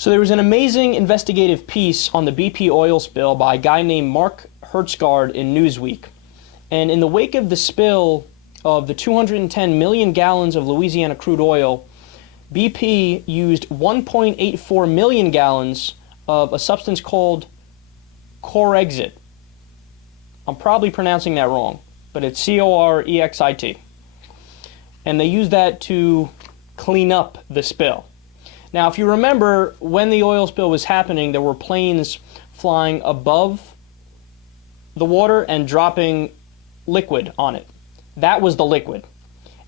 So there was an amazing investigative piece on the BP oil spill by a guy named Mark Hertsgaard in Newsweek. And in the wake of the spill of the 210 million gallons of Louisiana crude oil, BP used 1.84 million gallons of a substance called Corexit. I'm probably pronouncing that wrong, but it's Corexit. And they used that to clean up the spill. Now, if you remember, when the oil spill was happening, there were planes flying above the water and dropping liquid on it. That was the liquid.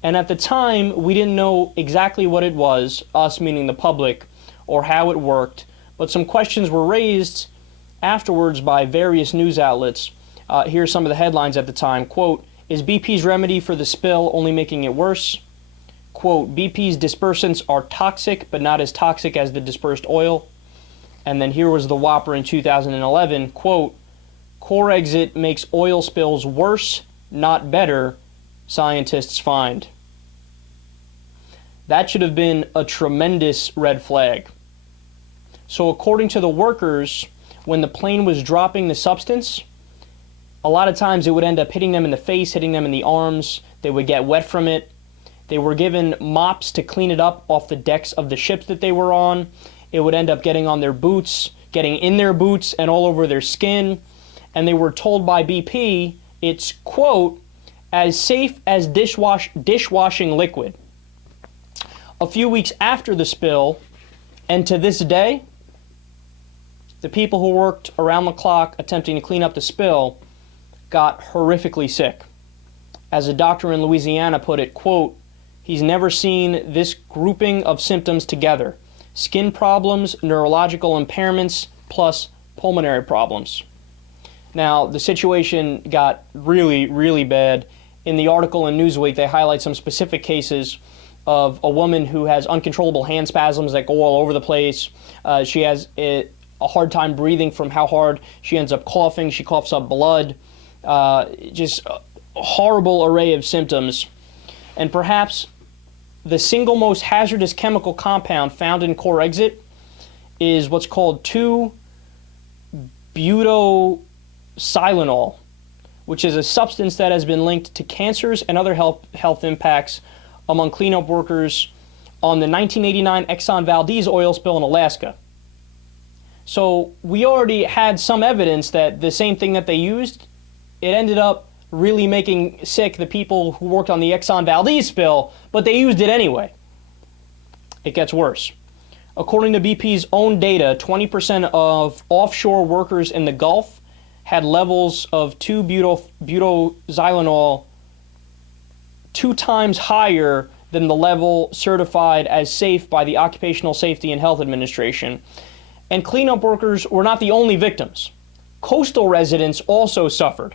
And at the time, we didn't know exactly what it was, us meaning the public, or how it worked, but some questions were raised afterwards by various news outlets. Here's some of the headlines at the time. Quote, "Is BP's remedy for the spill only making it worse?" Quote, "BP's dispersants are toxic, but not as toxic as the dispersed oil." And then here was the whopper in 2011. Quote, "Corexit makes oil spills worse, not better, scientists find." That should have been a tremendous red flag. So according to the workers, when the plane was dropping the substance, a lot of times it would end up hitting them in the face, hitting them in the arms. They would get wet from it. They were given mops to clean it up off the decks of the ships that they were on. It would end up getting on their boots, getting in their boots and all over their skin. And they were told by BP it's, quote, "as safe as dishwashing liquid." A few weeks after the spill, and to this day, the people who worked around the clock attempting to clean up the spill got horrifically sick. As a doctor in Louisiana put it, quote, "He's never seen this grouping of symptoms together. Skin problems, neurological impairments, plus pulmonary problems." Now, the situation got really, really bad. In the article in Newsweek, they highlight some specific cases of a woman who has uncontrollable hand spasms that go all over the place. She has a hard time breathing from how hard she ends up coughing. She coughs up blood. Just a horrible array of symptoms. And perhaps the single most hazardous chemical compound found in Corexit is what's called 2-butyroxylenol, which is a substance that has been linked to cancers and other health impacts among cleanup workers on the 1989 Exxon Valdez oil spill in Alaska. So we already had some evidence that the same thing that they used, it ended up really making sick the people who worked on the Exxon Valdez spill, but they used it anyway. It gets worse. According to BP's own data, 20% of offshore workers in the Gulf had levels of 2-butyroxylenol 2 times higher than the level certified as safe by the Occupational Safety and Health Administration. And cleanup workers were not the only victims. Coastal residents also suffered.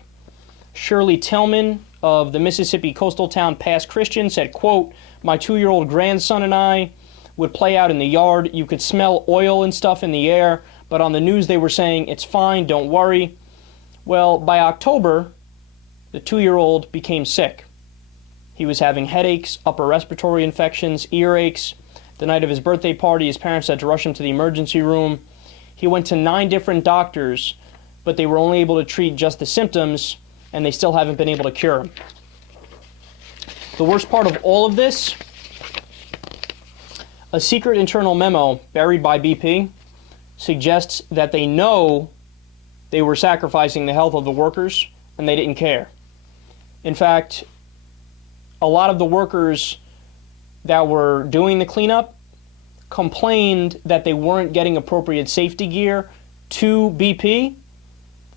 Shirley Tillman of the Mississippi coastal town Pass Christian said, quote, "My 2-year-old grandson and I would play out in the yard. You could smell oil and stuff in the air, but on the news they were saying, 'It's fine, don't worry.'" Well, by October, the 2-year-old became sick. He was having headaches, upper respiratory infections, earaches. The night of his birthday party, his parents had to rush him to the emergency room. He went to 9 different doctors, but they were only able to treat just the symptoms, and they still haven't been able to cure him. The worst part of all of this, a secret internal memo buried by BP suggests that they know they were sacrificing the health of the workers and they didn't care. In fact, a lot of the workers that were doing the cleanup complained that they weren't getting appropriate safety gear to BP,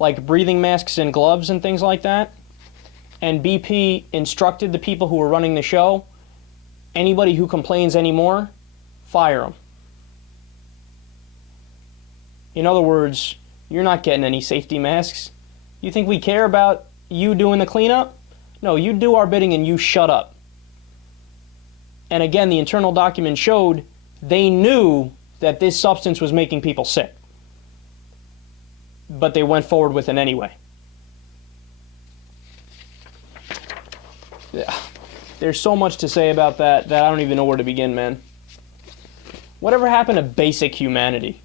like breathing masks and gloves and things like that. And BP instructed the people who were running the show, anybody who complains anymore, fire them. In other words, you're not getting any safety masks. You think we care about you doing the cleanup? No, you do our bidding and you shut up. And again, the internal document showed they knew that this substance was making people sick, but they went forward with it anyway. Yeah. There's so much to say about that I don't even know where to begin, man. Whatever happened to basic humanity?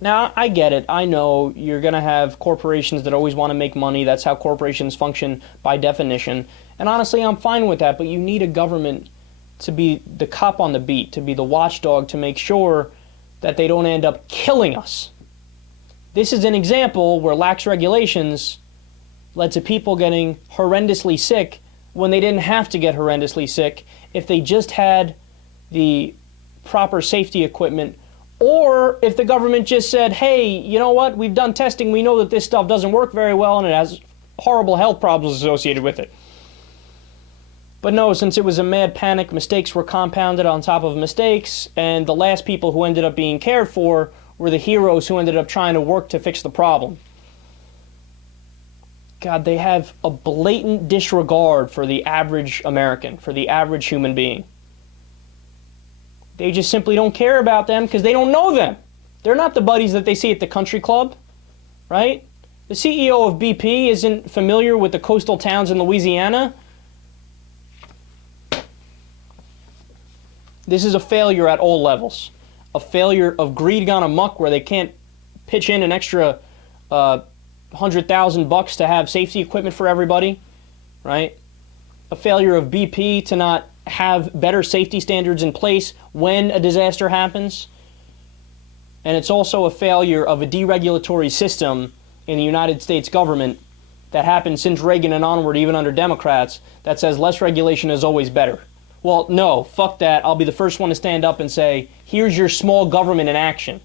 Now, I get it. I know you're going to have corporations that always want to make money. That's how corporations function by definition. And honestly, I'm fine with that, but you need a government to be the cop on the beat, to be the watchdog, to make sure that they don't end up killing us. This is an example where lax regulations led to people getting horrendously sick when they didn't have to get horrendously sick if they just had the proper safety equipment, or if the government just said, hey, you know what, we've done testing, we know that this stuff doesn't work very well and it has horrible health problems associated with it. But no, since it was a mad panic, mistakes were compounded on top of mistakes, and the last people who ended up being cared for were the heroes who ended up trying to work to fix the problem. God, they have a blatant disregard for the average American, for the average human being. They just simply don't care about them because they don't know them. They're not the buddies that they see at the country club, right? The CEO of BP isn't familiar with the coastal towns in Louisiana. This is a failure at all levels. A failure of greed gone amok where they can't pitch in an extra $100,000 to have safety equipment for everybody, right? A failure of BP to not have better safety standards in place when a disaster happens. And it's also a failure of a deregulatory system in the United States government that happened since Reagan and onward, even under Democrats, that says less regulation is always better. Well, no, fuck that. I'll be the first one to stand up and say, here's your small government in action.